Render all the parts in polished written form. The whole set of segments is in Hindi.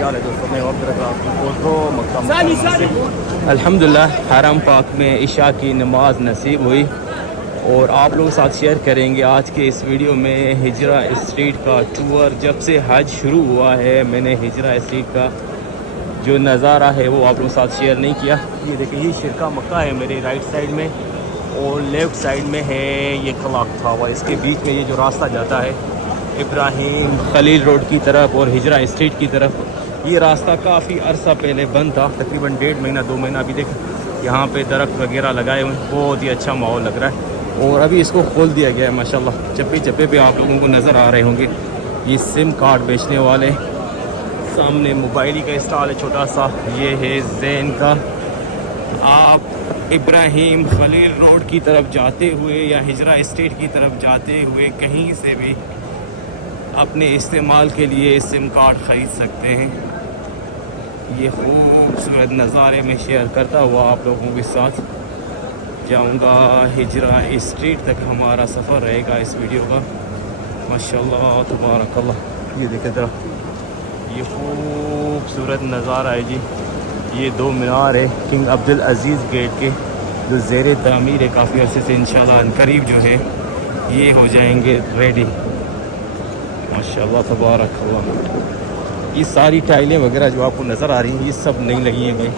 क्या हाल है दोस्तों, मैं वक्त रख रहा हूँ मक्का। अल्हम्दुलिल्लाह हरम पाक में इशा की नमाज नसीब हुई और आप लोगों के साथ शेयर करेंगे आज के इस वीडियो में हिजरा स्ट्रीट का टूर। जब से हज शुरू हुआ है मैंने हिजरा स्ट्रीट का जो नज़ारा है वो आप लोगों के साथ शेयर नहीं किया। ये देखिए ये शिरका मक्का है मेरे राइट साइड में और लेफ़्ट साइड में है ये क्लॉक टावर। इसके बीच में ये जो रास्ता जाता है इब्राहिम खलील रोड की तरफ और हिजरा स्ट्रीट की तरफ। ये रास्ता काफ़ी अरसा पहले बंद था, तकरीबन 1.5 महीना 2 महीना। अभी देख यहाँ पे दरख्त वगैरह लगाए हुए हैं, बहुत ही अच्छा माहौल लग रहा है और अभी इसको खोल दिया गया है माशाल्लाह। चप्पे चप्पे पे आप लोगों को नज़र आ रहे होंगे ये सिम कार्ड बेचने वाले। सामने मोबाइल का स्टॉल है छोटा सा, ये है जैन का। आप इब्राहिम खलील रोड की तरफ जाते हुए या हिजरा स्ट्रीट की तरफ जाते हुए कहीं से भी अपने इस्तेमाल के लिए सिम कार्ड ख़रीद सकते हैं। ये खूबसूरत नज़ारे में शेयर करता हुआ आप लोगों के साथ जाऊंगा। हिजरा स्ट्रीट तक हमारा सफ़र रहेगा इस वीडियो का। माशाल्लाह तबारकल्लाह। ये देखें ज़रा, ये खूबसूरत नज़ारा है जी। ये 2 मीनार है किंग अब्दुल अज़ीज़ गेट के जो ज़ेर तामीर है काफ़ी अर्से से। इंशाल्लाह करीब जो है ये हो जाएंगे रेडी। माशाल्लाह तबारकल्लाह। ये सारी टाइलें वगैरह जो आपको नज़र आ रही हैं ये सब नहीं लगी हैं गई,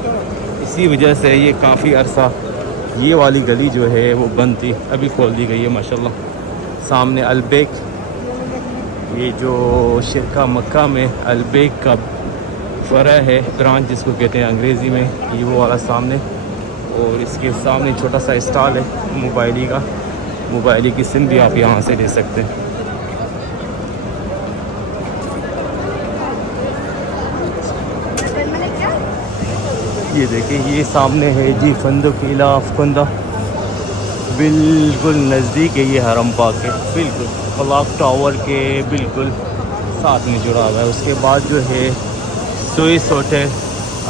इसी वजह से ये काफ़ी अरसा ये वाली गली जो है वो बंद थी, अभी खोल दी गई है माशाल्लाह। सामने अलबेक, ये जो शिरका मक्का में अलबेक का फ़रा है, ब्रांच जिसको कहते हैं अंग्रेज़ी में, ये वो वाला सामने। और इसके सामने छोटा सा स्टॉल है मोबाइली का, मोबाइली की सिम भी आप यहाँ से ले सकते हैं। ये देखिए ये सामने है जी फंदुकीला अफकुंदा, बिल्कुल नज़दीक है ये हरम पाक के, बिल्कुल क्लॉक टावर के बिल्कुल साथ में जुड़ा हुआ है। उसके बाद जो है स्विस होटल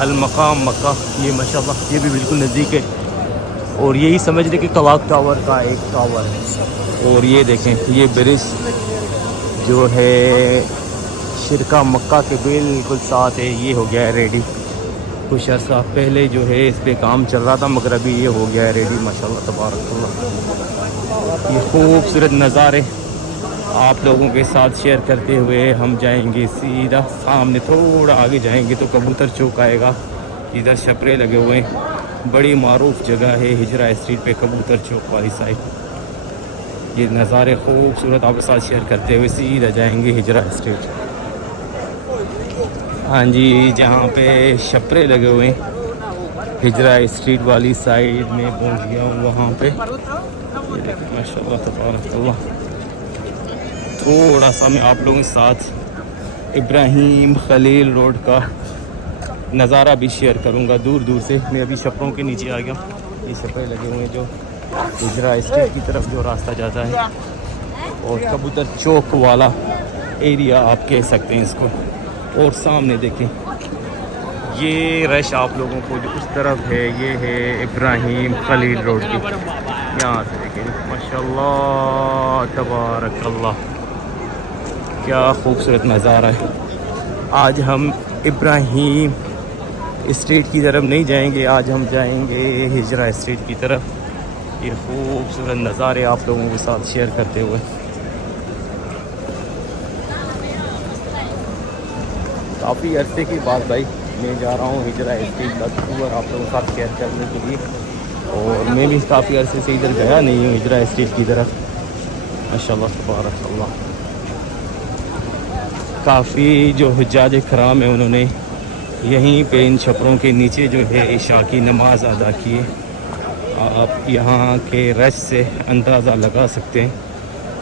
अल मकाम मक्का, ये माशाल्लाह ये भी बिल्कुल नज़दीक है। और यही समझ लें कि क्लॉक टावर का एक टावर है। और ये देखें ये ब्रिज जो है शिरका मक्का के बिल्कुल साथ है, ये हो गया है रेडी। कुछ अर्सा पहले जो है इस पे काम चल रहा था मगर अभी ये हो गया है रेडी माशाल्लाह तबारकल्लाह। ये खूबसूरत नज़ारे आप लोगों के साथ शेयर करते हुए हम जाएंगे सीधा सामने, थोड़ा आगे जाएंगे तो कबूतर चौक आएगा। इधर छपरे लगे हुए हैं, बड़ी मारूफ जगह है हिजरा स्ट्रीट पे कबूतर चौक वाली साइड। ये नज़ारे खूबसूरत आपके साथ शेयर करते हुए सीधा जाएंगे हिजरा स्ट्रीट। हाँ जी, जहाँ पे छपरे लगे हुए हैं हिजरा स्ट्रीट वाली साइड में पहुँच गया हूँ वहाँ पे। माशाल्लाह तबारकल्लाह। थोड़ा सा मैं आप लोगों के साथ इब्राहिम खलील रोड का नज़ारा भी शेयर करूँगा दूर दूर से। मैं अभी छपरों के नीचे आ गया, ये छपरे लगे हुए हैं जो हिजरा स्ट्रीट की तरफ जो रास्ता जाता है और कबूतर चौक वाला एरिया आप कह सकते हैं इसको। और सामने देखें ये रश आप लोगों को जो उस तरफ है ये है इब्राहिम खलील रोड की। यहाँ से देखें माशाल्लाह तबारकल्लाह, क्या खूबसूरत नज़ारा है। आज हम इब्राहिम स्ट्रीट की तरफ नहीं जाएंगे, आज हम जाएंगे हिजरा स्ट्रीट की तरफ। ये खूबसूरत नज़ारे आप लोगों के साथ शेयर करते हुए काफ़ी अरसे की बात भाई मैं जा रहा हूँ हिजरा स्ट्रीट का टूर आप लोगों के साथ शेयर करने के लिए। और मैं भी काफ़ी अरसे से इधर गया नहीं हूँ हिजरा स्ट्रीट की तरफ। माशाल्लाह सुबहानल्लाह, काफ़ी जो हुज्जाज कराम है उन्होंने यहीं पे इन छपरों के नीचे जो है इशा की नमाज अदा की है। आप यहाँ के रश से अंदाज़ा लगा सकते हैं।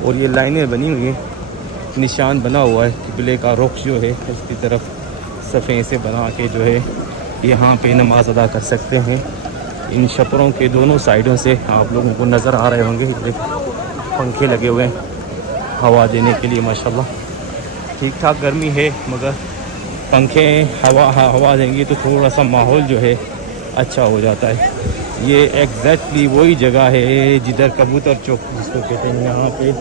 और ये लाइनें बनी हुई हैं, निशान बना हुआ है किबले का रुख जो है इसकी तरफ सफ़े से बना के जो है यहाँ पे नमाज अदा कर सकते हैं। इन छपरों के दोनों साइडों से आप लोगों को नज़र आ रहे होंगे पंखे लगे हुए हैं हवा देने के लिए। माशाल्लाह ठीक ठाक गर्मी है मगर पंखे हवा देंगे तो थोड़ा सा माहौल जो है अच्छा हो जाता है। ये एग्जैक्टली वही जगह है जिधर कबूतर चौक जिसको कहते हैं, यहाँ पे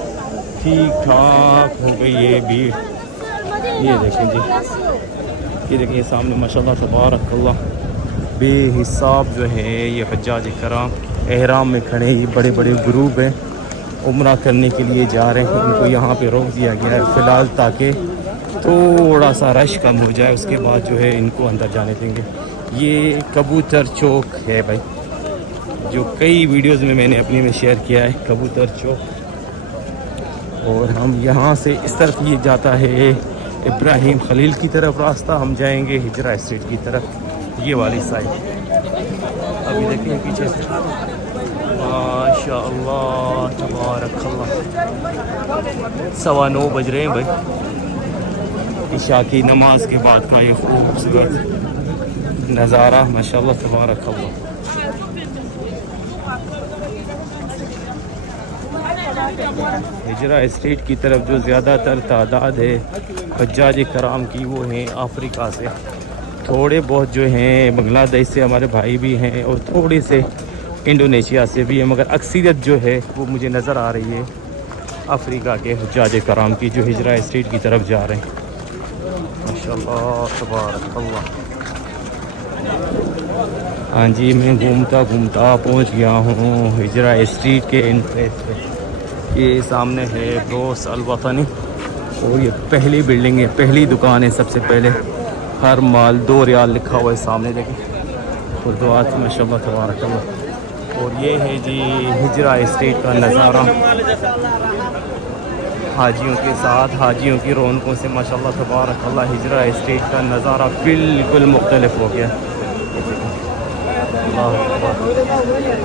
ठीक ठाक हो गई ये भीड़। ये देखें जी ये देखिए सामने माशाल्लाह तबारकल्लाह बेहिसाब जो है ये हज्जाज कराम एहराम में खड़े, ये बड़े बड़े ग्रुप हैं, उम्रा करने के लिए जा रहे हैं। उनको यहाँ पे रोक दिया गया है फ़िलहाल ताकि थोड़ा सा रश कम हो जाए, उसके बाद जो है इनको अंदर जाने देंगे। ये कबूतर चौक है भाई, जो कई वीडियोस में मैंने अपनी में शेयर किया है, कबूतर चौक। और हम यहाँ से इस तरफ ये जाता है इब्राहिम खलील की तरफ रास्ता, हम जाएंगे हिजरा स्ट्रीट की तरफ, ये वाली साइड। अभी देखिए पीछे से माशाअल्लाह तबारकल्लाह 9:15 बज रहे हैं भाई, इशा की नमाज के बाद का ये खूबसूरत नज़ारा माशाअल्लाह तबारकल्लाह। हिजरा स्ट्रीट की तरफ जो ज़्यादातर तादाद है हज्जाज कराम की वो हैं अफ्रीका से, थोड़े बहुत जो हैं बांग्लादेश से हमारे भाई भी हैं और थोड़े से इंडोनेशिया से भी है, मगर अक्सरियत जो है वो मुझे नज़र आ रही है अफ्रीका के हज्जाज कराम की जो हिजरा स्ट्रीट की तरफ जा रहे हैं। माशाअल्लाह तबारकल्लाह। हाँ जी, मैं घूमता घूमता पहुंच गया हूँ हिजरा स्ट्रीट के एंट्रेंस पे। ये सामने है ब्रोस अल वतनी और ये पहली बिल्डिंग है, पहली दुकान है, सबसे पहले हर माल 2 रियाल लिखा हुआ है सामने देखिए खुर्दवात माशाअल्लाह तबारकल्लाह। और ये है जी हिजरा स्ट्रीट का नज़ारा, हाजियों के साथ हाजियों की रौनकों से माशाअल्लाह तबारकल्लाह हिजरा स्ट्रीट का नज़ारा बिल्कुल मुख्तलिफ हो गया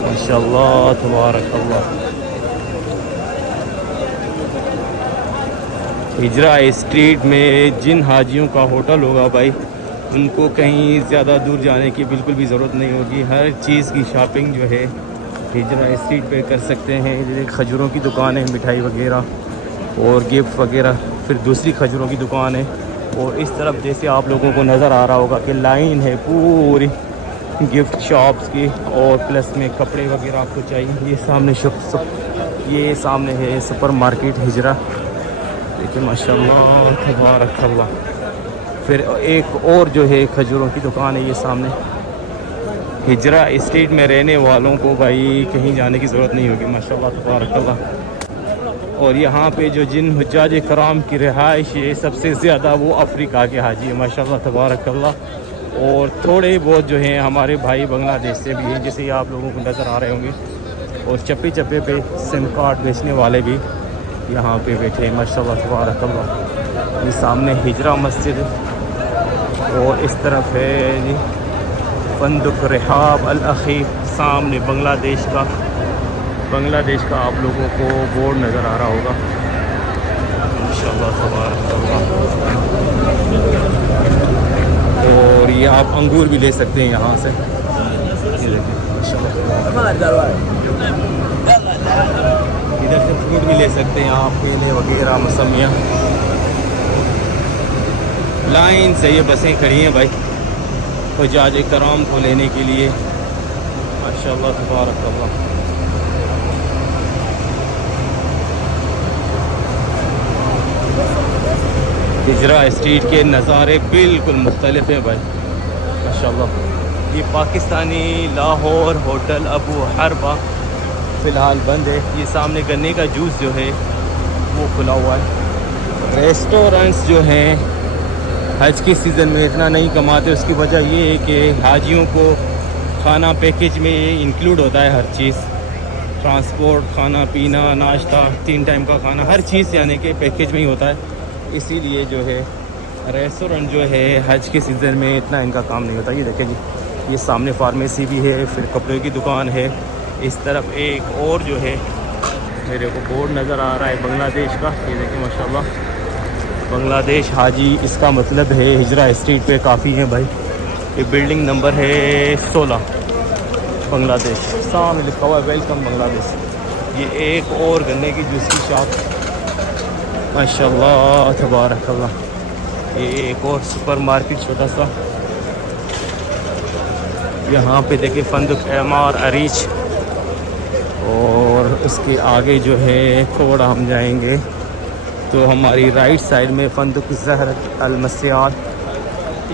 माशाअल्लाह तबारकल्लाह। हिजरा स्ट्रीट में जिन हाजियों का होटल होगा भाई, उनको कहीं ज़्यादा दूर जाने की बिल्कुल भी ज़रूरत नहीं होगी। हर चीज़ की शॉपिंग जो है हिजरा स्ट्रीट पे कर सकते हैं। जैसे खजूरों की दुकान है, मिठाई वगैरह और गिफ्ट वगैरह, फिर दूसरी खजूरों की दुकान है। और इस तरफ जैसे आप लोगों को नज़र आ रहा होगा कि लाइन है पूरी गिफ्ट शॉप्स की, और प्लस में कपड़े वगैरह आपको चाहिए। ये सामने है सुपर मार्केट हिजरा, देखिए माशाअल्लाह तबारकल्लाह। फिर एक और जो है खजूरों की दुकान है ये सामने। हिजरा स्ट्रीट में रहने वालों को भाई कहीं जाने की ज़रूरत नहीं होगी माशाअल्लाह तबारकल्लाह। और यहाँ पे जो जिन हुज्जाज कराम की रिहाइश है सबसे ज़्यादा वो अफ्रीका के हाजी है माशाअल्लाह तबारकल्लाह। और थोड़े बहुत जो हैं हमारे भाई बांग्लादेश से भी हैं, जैसे आप लोगों को नज़र आ रहे होंगे। और चप्पे चप्पे पे सिम कार्ड बेचने वाले भी यहाँ पे बैठे हैं माशाअल्लाह तबारकल्लाह। ये सामने हिजरा मस्जिद है और इस तरफ है जी फंदुक रिहाब अल अखीर, सामने बांग्लादेश का आप लोगों को बोर्ड नज़र आ रहा होगा माशाअल्लाह तबारकल्लाह। और ये आप अंगूर भी ले सकते हैं यहाँ से, ये देखिए माशाअल्लाह। इधर से फ्रूट भी ले सकते हैं आप, केले वगैरह मौसमियाँ। लाइन से ये बसें खड़ी हैं भाई हुज्जाज कराम को लेने के लिए माशाअल्लाह तबारकल्लाह। हिजरा स्ट्रीट के नज़ारे बिल्कुल मुख्तलिफ हैं भाई माशाअल्लाह। ये पाकिस्तानी लाहौर होटल अबू हरबा फ़िलहाल बंद है। ये सामने गन्ने का जूस जो है वो खुला हुआ है। रेस्टोरेंट्स जो हैं हज के सीज़न में इतना नहीं कमाते, उसकी वजह ये है कि हाजियों को खाना पैकेज में इंक्लूड होता है, हर चीज़, ट्रांसपोर्ट, खाना पीना, नाश्ता, 3 टाइम का खाना, हर चीज़ यानी कि पैकेज में ही होता है। इसीलिए जो है रेस्टोरेंट जो है हज के सीज़न में इतना इनका काम नहीं होता। ये देखिए जी, ये सामने फार्मेसी भी है, फिर कपड़े की दुकान है। इस तरफ एक और जो है मेरे को बोर्ड नज़र आ रहा है बांग्लादेश का, ये देखिए माशाअल्लाह बांग्लादेश हाजी, इसका मतलब है हिजरा स्ट्रीट पे काफ़ी है भाई। ये बिल्डिंग नंबर है 16 बांग्लादेश, सामने लिखा हुआ है वेलकम बांग्लादेश। ये एक और गन्ने की जूस की शॉप माशाअल्लाह तबारकल्लाह। ये एक और सुपर मार्केट छोटा सा, यहाँ पे देखिए फंदुक एमार अरीच। और उसके आगे जो है थोड़ा हम जाएंगे तो हमारी राइट साइड में फंदुक ज़हरत अल मस्याद,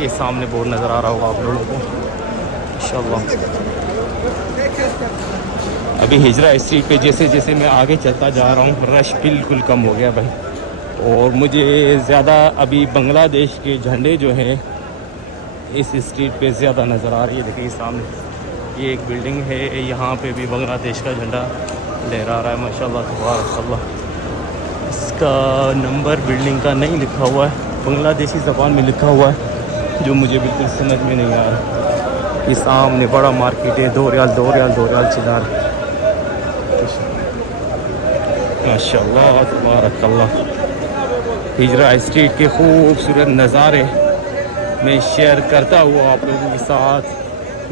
ये सामने बोर्ड नज़र आ रहा होगा आप लोगों को इंशाल्लाह। अभी हिजरा स्ट्रीट पे जैसे जैसे मैं आगे चलता जा रहा हूँ रश बिल्कुल कम हो गया भाई। और मुझे ज़्यादा अभी बांग्लादेश के झंडे जो हैं इस स्ट्रीट पे ज़्यादा नज़र आ रही है। देखिए सामने ये एक बिल्डिंग है, यहाँ पे भी बांग्लादेश का झंडा लहरा रहा है माशाल्लाह तबारकल्लाह। इसका नंबर बिल्डिंग का नहीं लिखा हुआ है, बांग्लादेशी ज़बान में लिखा हुआ है जो मुझे बिल्कुल समझ में नहीं आ रहा। ये सामने बड़ा मार्केट है, 2 रियाल 2 रियाल 2 रियाल चिनार माशाल्लाह तबारकल्लाह। हिजरा स्ट्रीट के खूबसूरत नज़ारे मैं शेयर करता हुआ आप लोगों के साथ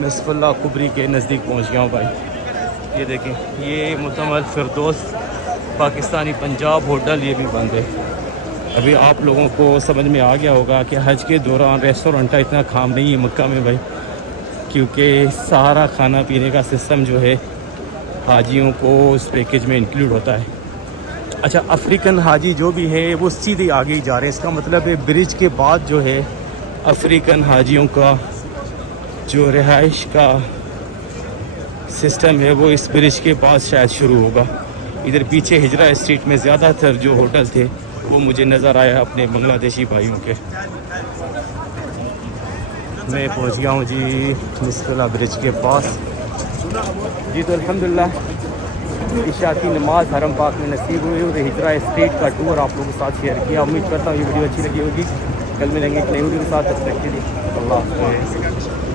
मिसफुल्ला कुबरी के नज़दीक पहुंच गया हूँ भाई। ये देखें ये मुतमल फिरदौस पाकिस्तानी पंजाब होटल ये भी बंद है। अभी आप लोगों को समझ में आ गया होगा कि हज के दौरान रेस्टोरेंट का इतना काम नहीं है मक्का में भाई, क्योंकि सारा खाना पीने का सिस्टम जो है हाजियों को उस पैकेज में इंक्लूड होता है। अच्छा अफ्रीकन हाजी जो भी है वो सीधे आगे ही जा रहे हैं, इसका मतलब है ब्रिज के बाद जो है अफ्रीकन हाजियों का जो रिहाइश का सिस्टम है वो इस ब्रिज के पास शायद शुरू होगा। इधर पीछे हिजरा स्ट्रीट में ज़्यादातर जो होटल थे वो मुझे नज़र आया अपने बांग्लादेशी भाइयों के। मैं पहुंच गया हूँ जी मिसफुल्ला ब्रिज के पास जी। तो अल्हम्दुलिल्लाह इशा की नमाज़ हरम पाक में नसीब हुई और हिजरा स्ट्रीट का टूर आप लोगों के साथ शेयर किया। उम्मीद करता हूँ ये वीडियो अच्छी लगी होगी। कल मिलेंगे एक नई वीडियो के साथ, तब तक के लिए अल्लाह हाफ़िज़।